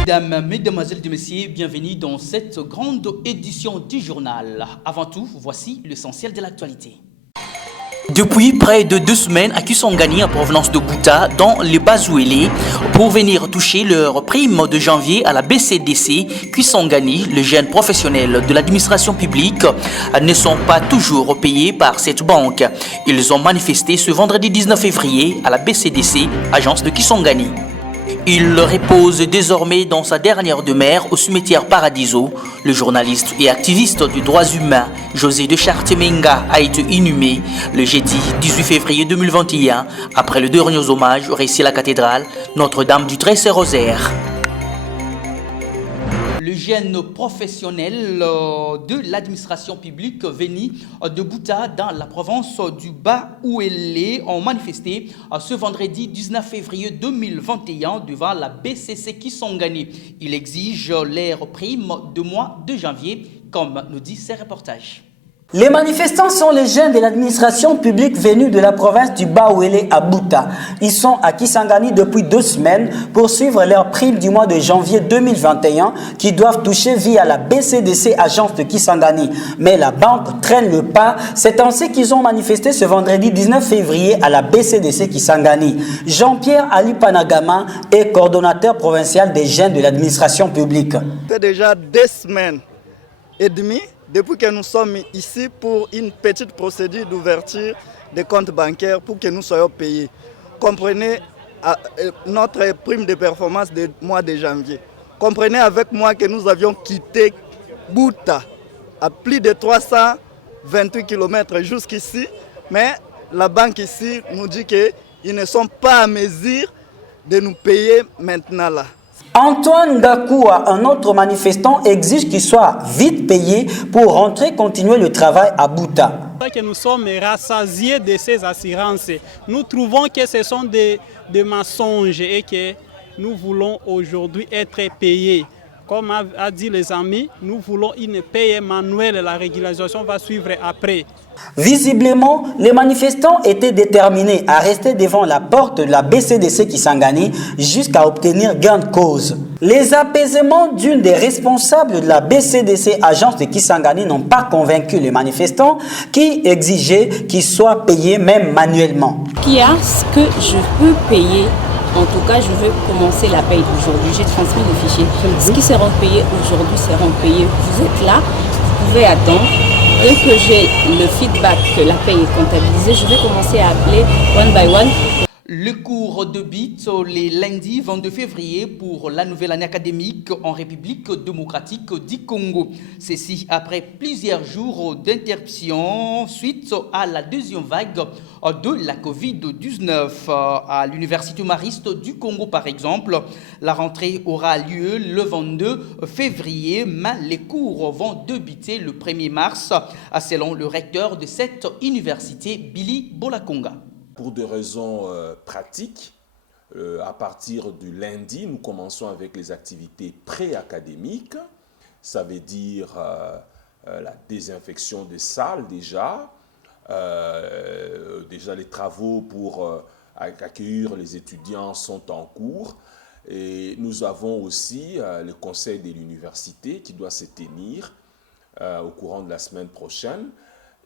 Mesdames, Mesdemoiselles et Messieurs, bienvenue dans cette grande édition du journal. Avant tout, voici l'essentiel de l'actualité. Depuis près de 2 semaines, à Kisangani, en provenance de Bouta, dans les Bazouélé, pour venir toucher leur prime de janvier à la BCDC, Kisangani, les jeunes professionnels de l'administration publique, ne sont pas toujours payés par cette banque. Ils ont manifesté ce vendredi 19 février à la BCDC, agence de Kisangani. Il repose désormais dans sa dernière demeure au cimetière Paradiso. Le journaliste et activiste des droits humains José de Chartemenga a été inhumé le jeudi 18 février 2021 après le dernier hommage réussi à la cathédrale Notre-Dame du Trésor-Rosaire. Le jeune professionnel de l'administration publique venu de Bouta dans la province du Bas-Ouélé ont manifesté ce vendredi 19 février 2021 devant la BCC Kisangani. Il exige leur prime de mois de janvier, comme nous dit ces reportages. Les manifestants sont les jeunes de l'administration publique venus de la province du Bas-Ouélé à Bouta. Ils sont à Kisangani depuis 2 semaines pour suivre leur prime du mois de janvier 2021 qu'ils doivent toucher via la BCDC, agence de Kisangani. Mais la banque traîne le pas. C'est ainsi qu'ils ont manifesté ce vendredi 19 février à la BCDC Kisangani. Jean-Pierre Ali Panagama est coordonnateur provincial des jeunes de l'administration publique. C'est déjà 2 semaines et demie depuis que nous sommes ici pour une petite procédure d'ouverture des comptes bancaires pour que nous soyons payés. Comprenez notre prime de performance du mois de janvier. Comprenez avec moi que nous avions quitté Bouta à plus de 328 km jusqu'ici, mais la banque ici nous dit qu'ils ne sont pas à mesure de nous payer maintenant là. Antoine Gakoua, un autre manifestant, exige qu'il soit vite payé pour rentrer continuer le travail à Bouta. Que nous sommes rassasiés de ces assurances. Nous trouvons que ce sont des mensonges et que nous voulons aujourd'hui être payés. Comme a dit les amis, nous voulons une paye manuelle. La régularisation va suivre après. Visiblement, les manifestants étaient déterminés à rester devant la porte de la BCDC Kisangani jusqu'à obtenir gain de cause. Les apaisements d'une des responsables de la BCDC, agence de Kisangani, n'ont pas convaincu les manifestants qui exigeaient qu'ils soient payés même manuellement. Qu'il y a ce que je peux payer. En tout cas, je veux commencer la paye d'aujourd'hui. J'ai transmis le fichier. Ce qui seront payés aujourd'hui seront payés. Vous êtes là, vous pouvez attendre. Dès que j'ai le feedback que la paye est comptabilisée, je vais commencer à appeler one by one. Le cours de BIT les lundis 22 février pour la nouvelle année académique en République démocratique du Congo. Ceci après plusieurs jours d'interruption suite à la deuxième vague de la Covid-19. À l'Université Mariste du Congo, par exemple, la rentrée aura lieu le 22 février, mais les cours vont débuter le 1er mars, selon le recteur de cette université, Billy Bolakonga. Pour des raisons pratiques, à partir du lundi, nous commençons avec les activités pré-académiques. Ça veut dire la désinfection des salles déjà. Déjà les travaux pour accueillir les étudiants sont en cours. Et nous avons aussi le conseil de l'université qui doit se tenir au courant de la semaine prochaine.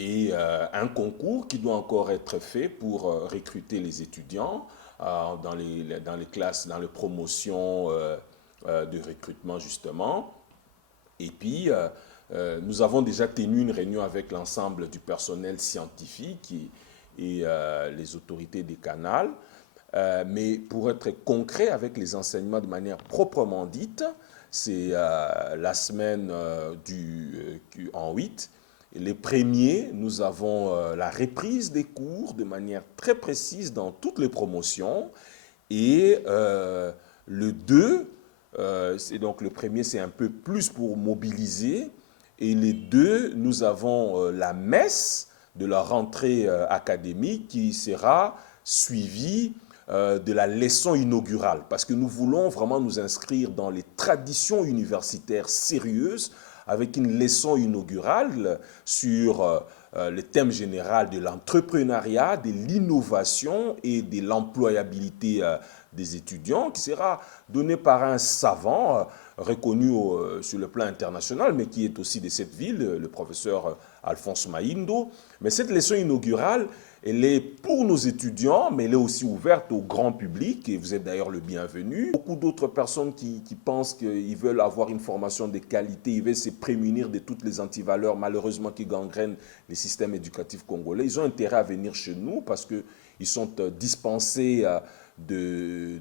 Et un concours qui doit encore être fait pour recruter les étudiants dans les classes, dans les promotions de recrutement justement. Et puis, nous avons déjà tenu une réunion avec l'ensemble du personnel scientifique et les autorités des canals. Mais pour être concret avec les enseignements de manière proprement dite, c'est la semaine en 8. Les premiers, nous avons la reprise des cours de manière très précise dans toutes les promotions. Et le 2, c'est donc le premier, c'est un peu plus pour mobiliser. Et les 2, nous avons la messe de la rentrée académique qui sera suivie de la leçon inaugurale. Parce que nous voulons vraiment nous inscrire dans les traditions universitaires sérieuses avec une leçon inaugurale sur le thème général de l'entrepreneuriat, de l'innovation et de l'employabilité des étudiants, qui sera donné par un savant reconnu sur le plan international, mais qui est aussi de cette ville, le professeur Alphonse Maïndo. Mais cette leçon inaugurale, elle est pour nos étudiants, mais elle est aussi ouverte au grand public, et vous êtes d'ailleurs le bienvenu. Beaucoup d'autres personnes qui pensent qu'ils veulent avoir une formation de qualité, ils veulent se prémunir de toutes les antivaleurs, malheureusement, qui gangrènent les systèmes éducatifs congolais. Ils ont intérêt à venir chez nous parce qu'ils sont dispensés de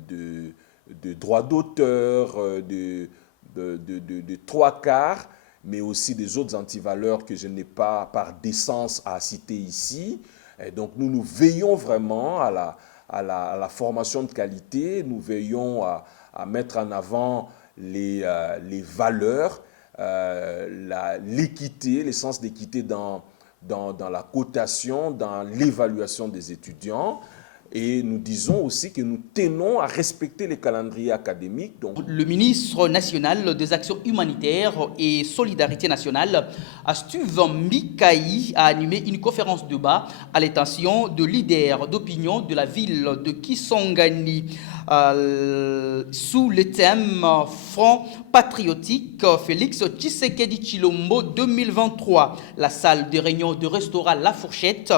droits d'auteur, de 3/4, mais aussi des autres antivaleurs que je n'ai pas par décence à citer ici. Et donc nous veillons vraiment à la formation de qualité, nous veillons à mettre en avant les valeurs, l'équité, l'essence d'équité dans la cotation, dans l'évaluation des étudiants. Et nous disons aussi que nous tenons à respecter les calendriers académiques. Donc... Le ministre national des Actions humanitaires et Solidarité nationale, Steve Mbikai, a animé une conférence de débat à l'intention de leaders d'opinion de la ville de Kisangani sous le thème Front patriotique Félix Tshisekedi Tshilombo 2023. La salle de réunion de restaurant La Fourchette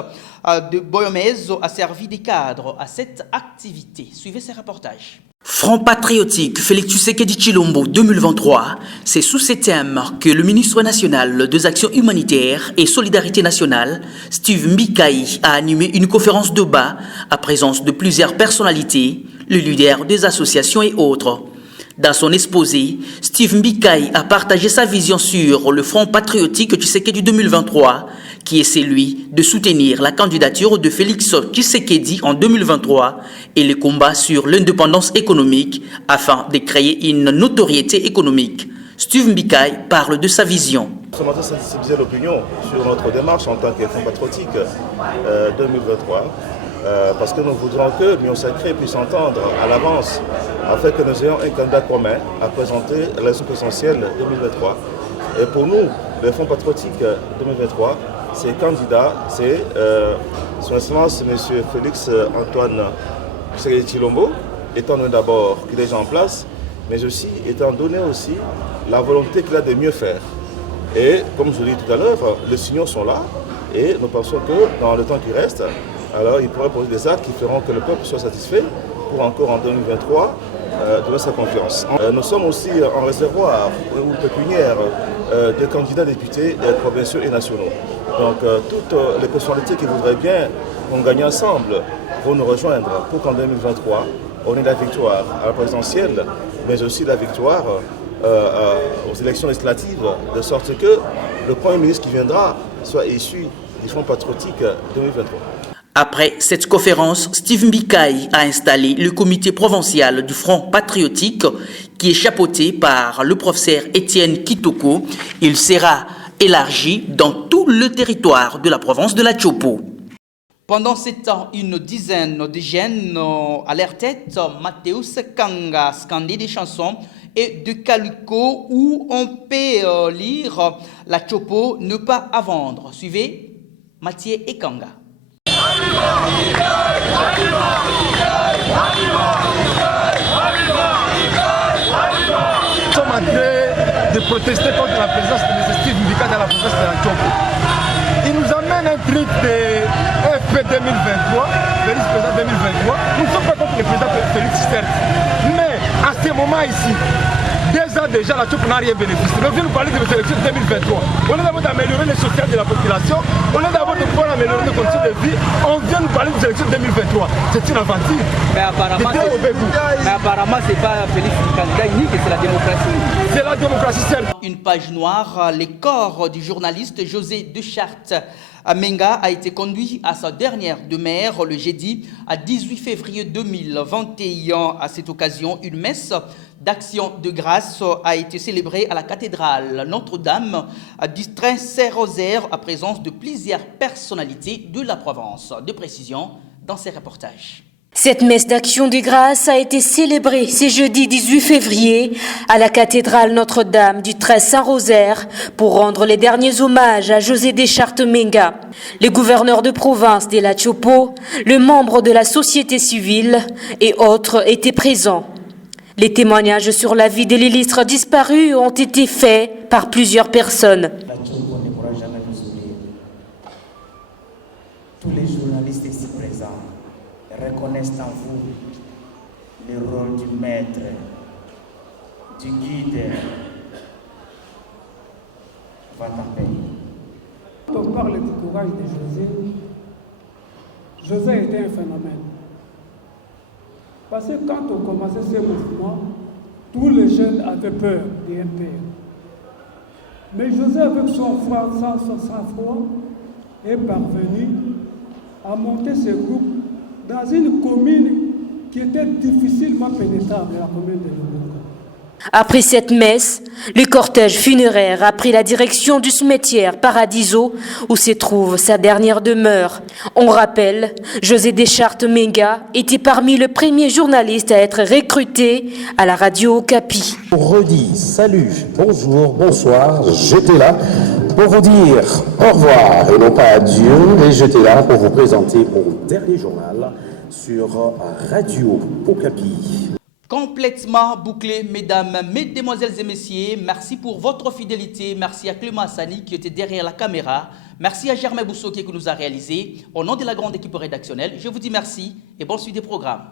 de Boyomez a servi de cadre à cette activité. Suivez ces reportages. Front patriotique Félix Tshisekedi Tshilombo 2023, c'est sous ce thème que le ministre national des Actions humanitaires et Solidarité nationale, Steve Mbikai, a animé une conférence de débat à présence de plusieurs personnalités, le leader des associations et autres. Dans son exposé, Steve Mbikai a partagé sa vision sur le Front patriotique Tshisekedi 2023, qui est celui de soutenir la candidature de Félix Tshisekedi en 2023 et le combat sur l'indépendance économique afin de créer une notoriété économique. Steve Mbikai parle de sa vision. Nous sommes en train de sensibiliser l'opinion sur notre démarche en tant que Front patriotique 2023. Parce que nous voudrons que l'Union sacrée puisse entendre à l'avance afin que nous ayons un candidat commun à présenter à l'élection présidentielle 2023. Et pour nous, le Front patriotique 2023, ces candidats, c'est son Excellence M. Félix Antoine Tshisekedi Tshilombo, étant donné d'abord qu'il est déjà en place, mais aussi étant donné aussi la volonté qu'il a de mieux faire. Et comme je vous l'ai dit tout à l'heure, les signaux sont là et nous pensons que dans le temps qui reste, alors il pourrait poser des actes qui feront que le peuple soit satisfait pour encore en 2023 donner sa confiance. Nous sommes aussi en réservoir ou pépinière de candidats députés provinciaux et nationaux. Donc toutes les personnalités qui voudraient bien qu'on gagne ensemble vont nous rejoindre pour qu'en 2023 on ait la victoire à la présidentielle, mais aussi la victoire aux élections législatives, de sorte que le Premier ministre qui viendra soit issu du Front patriotique 2023. Après cette conférence, Steve Mbikai a installé le comité provincial du Front patriotique qui est chapeauté par le professeur Étienne Kitoko. Il sera élargi dans tout le territoire de la province de la Tchopo. Pendant ce temps, une dizaine de jeunes à leur tête, Mathéus Kanga scandait des chansons et de Kaliko où on peut lire la Tchopo ne pas à vendre. Suivez Mathieu et Kanga. Nous sommes en train de protester contre la présence de M. Steve Mbikai dans la province de la Tchopo. Il nous amène un truc de FP 2023, Félix président 2023. Nous ne sommes pas contre le président Félix, certes. Mais à ce moment ici, 2 ans déjà, la Tchopo n'a rien bénéficié. On vient nous parler de l'élection 2023. On est d'abord d'améliorer les sociales de la population. On est d'abord de pouvoir améliorer les conditions de vie. On vient nous parler des élections 2023. C'est une aventure. Mais apparemment, ce n'est pas Félix le candidat unique, c'est la démocratie. C'est la démocratie, certes. Une page noire, le corps du journaliste José Deschartes Menga a été conduit à sa dernière demeure le jeudi à 18 février 2021. À cette occasion, une messe d'action de grâce a été célébrée à la cathédrale Notre-Dame du Saint-Rosaire à présence de plusieurs personnalités de la province. De précision dans ces reportages. Cette messe d'action de grâce a été célébrée ce jeudi 18 février à la cathédrale Notre-Dame du 13 Saint-Rosaire pour rendre les derniers hommages à José Deschartes Menga. Le gouverneur de province de la Chopo, le membre de la société civile et autres étaient présents. Les témoignages sur la vie de l'illustre disparu ont été faits par plusieurs personnes. La Chopo ne pourra jamais vous oublier. Tous les journalistes ici présents reconnaissent en vous le rôle du maître, du guide. Va en paix. Quand on parle du courage de José était un phénomène. Parce que quand on commençait ce mouvement, tous les jeunes avaient peur du MPR. Mais José, avec son sang-froid, est parvenu à monter ce groupe dans une commune qui était difficilement pénétrable, la commune de Lubunga. Après cette messe, le cortège funéraire a pris la direction du cimetière Paradiso où se trouve sa dernière demeure. On rappelle, José Deschartes Menga était parmi les premiers journalistes à être recrutés à la radio Okapi. Redis, salut, bonjour, bonsoir, j'étais là pour vous dire au revoir et non pas adieu, et j'étais là pour vous présenter mon dernier journal sur Radio Okapi. Complètement bouclé, mesdames, mesdemoiselles et messieurs. Merci pour votre fidélité. Merci à Clément Hassani qui était derrière la caméra. Merci à Germain Bousso qui nous a réalisé. Au nom de la grande équipe rédactionnelle, je vous dis merci et bonne suite des programmes.